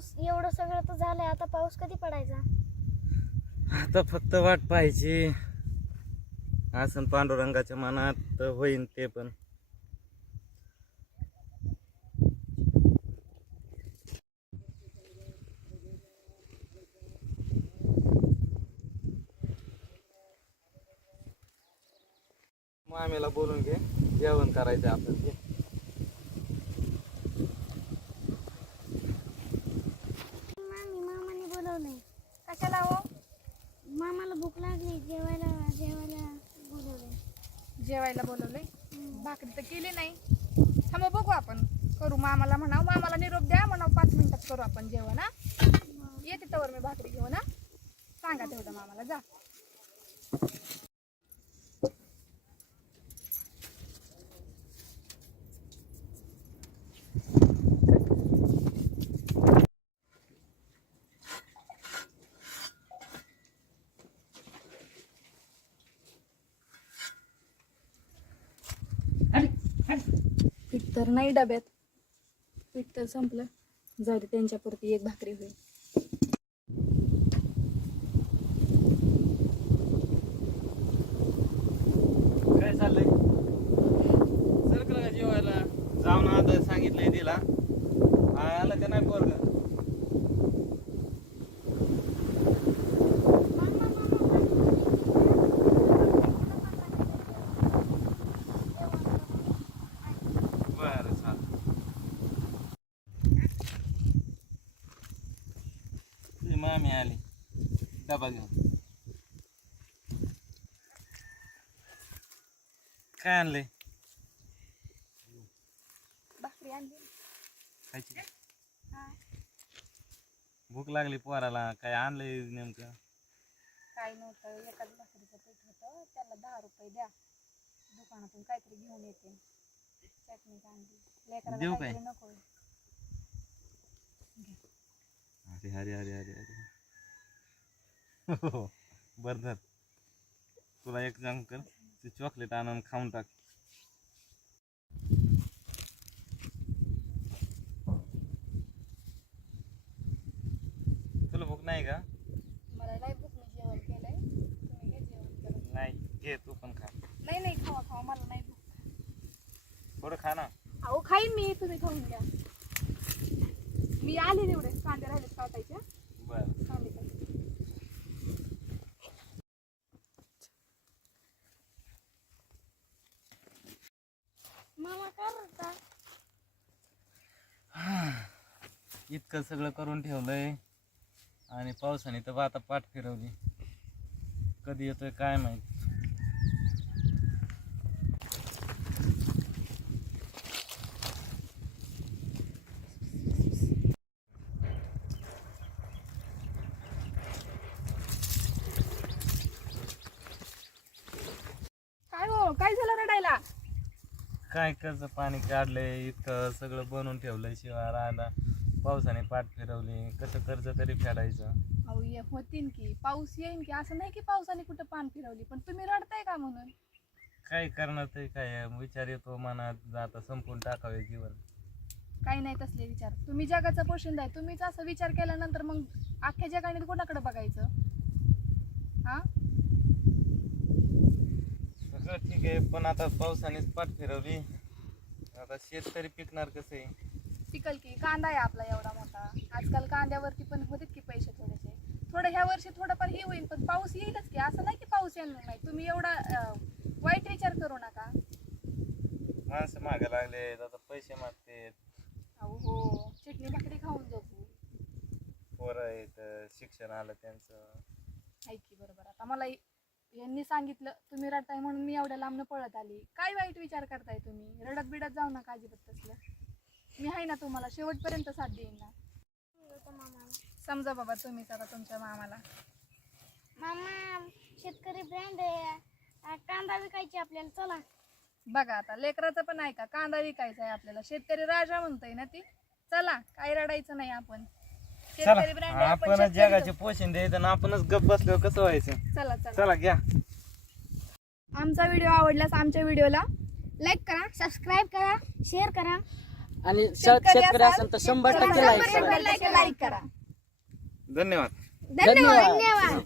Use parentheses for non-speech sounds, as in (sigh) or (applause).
पाऊस एवढं सगळं तर झालंय. आता पाऊस कधी पडायचा? आता फक्त वाट पाहिजे आसन पांडुरंगाच्या मनात तर होईन ते पण. मामीला बोलून घे. जेवण करायचं आपलं ते मामी मामाने बोलवलंय कशाला हो मामाला भूक लागली जेवायला जेवायला बोलवलंय जेवायला बोलवलंय भाकरी तर केली नाही. थांबा बघू आपण. करू मामाला म्हणाव. मामाला निरोप द्या. म्हणाव पाच मिनिटात करू आपण जेवण हा. येते तवर मी भाकरी घेऊन हा. सांगा तेवढं मामाला. जा. तर नाही डब्यात. पीठ तर संपलं. जाऊ दे त्यांच्यापुरती एक भाकरी होईल. काय चाललंय? सरकलं का जेवायला? जाऊन आता सांगितलंय तिला. आला आलं का नाही पोरगा बरं चालेल तुझी मामी आली डबा घेऊन काय आणलंय? भाकरी आणली. खायची का? भूक लागली पोराला. काय आणलंय नेमकं? काय नव्हतं. एकाच भाकरीचं पीठ होतं. त्याला दहा रुपये द्या. दुकानातून काहीतरी घेऊन येते. चटणी आणली. लेकराला देऊ काय? काहीतरी नको. अरे अरे अरे अरे अरे. हो. बरं धर तुला एक काम कर ते चॉकलेट आणून खाऊन टाक. तुला भूक नाही का? मला नाही भूक मी जेवण केलंय. तुम्ही घ्या जेवण करून. नाही घे तू पण खा. नाही नाही खावा खावा मला नाही भूक. थोडं खा ना. अहो खाईन मी तुम्ही खाऊन घ्या. मी आले तेवढे कांदे राहिले काटायचे बरं. कांदे. मामा काय करता (sighs) इतकं सगळं करून ठेवलंय. आणि पावसाने तर आता पाठ फिरवली. कधी येतोय काय माहीत. काय हो? काय झालं रडायला? काय कर्ज पाणी काढलंय इतकं सगळं बनवून ठेवलंय शिवाय राहिला पावसाने पाठ फिरवली कसं कर्ज तरी फेडायचं. अहो ये होतीन की पाऊस येईन की असं नाही की पावसाने कुठं पान फिरवली पण तुम्ही रडताय का म्हणून? काय करणार ते काय विचार येतो मनात आता संपून टाकावे जीवन. काही नाही तसले विचार. तुम्ही जगाचा पोशिंदा आहे तुम्हीच असं विचार केल्यानंतर मग अख्ख्या जगाने कोणाकडे बघायचं? हा? सगळं ठीक आहे पण आता पावसानेच पाठ फिरवली. आता शेतकरी पिकणार कसं आहे? पिकल की कांदा आहे आपला एवढा मोठा. आजकाल कांद्यावरती पण होते की पैसे थोडेसे. थोडं ह्या वर्षी थोडंफार हे होईल पण पाऊस येईलच की. असं नाही की पाऊस येणार नाही. तुम्ही एवढा अं, वाईट विचार करू नका. माणसं मागे लागले आता पैसे मागते अहो हो. चटणी भाकरी खाऊन झोपू. पोरं आहेत शिक्षण आलं त्यांचं. ऐक की बरोबर. आता मला यांनी सांगितलं तुम्ही रडताय म्हणून मी एवढ्या लांबनं पळत आली. काय वाईट विचार करताय तुम्ही? रडत बिडत जाऊ नका अजिबात तसलं. मी आहे ना तुम्हाला शेवटपर्यंत साथ देईन ना. समजा बाबा तुम्हीच आता तुमच्या मामाला. मामा शेतकरी ब्रँड आहे. कांदा विकायची आपल्याला चला. बघा आता लेकराचं पण ऐका कांदा विकायचा आहे आपल्याला. शेतकरी राजा म्हणतोय ना ती. चला काही रडायचं नाही आपण. शेतकरी चला आपण आपणच जगाचे पोषण द्यायचं आणि आपणच गप बसल्यावर कसं व्हायचं. चला चला. चला घ्या. आमचा व्हिडिओ आवडल्यास आमच्या व्हिडिओला लाईक करा सबस्क्राईब करा शेअर करा. आणि शेत- शेतकरी असेल तर शंभर टक्के लाईक करा. लाईक करा. धन्यवाद. धन्यवाद. धन्यवाद.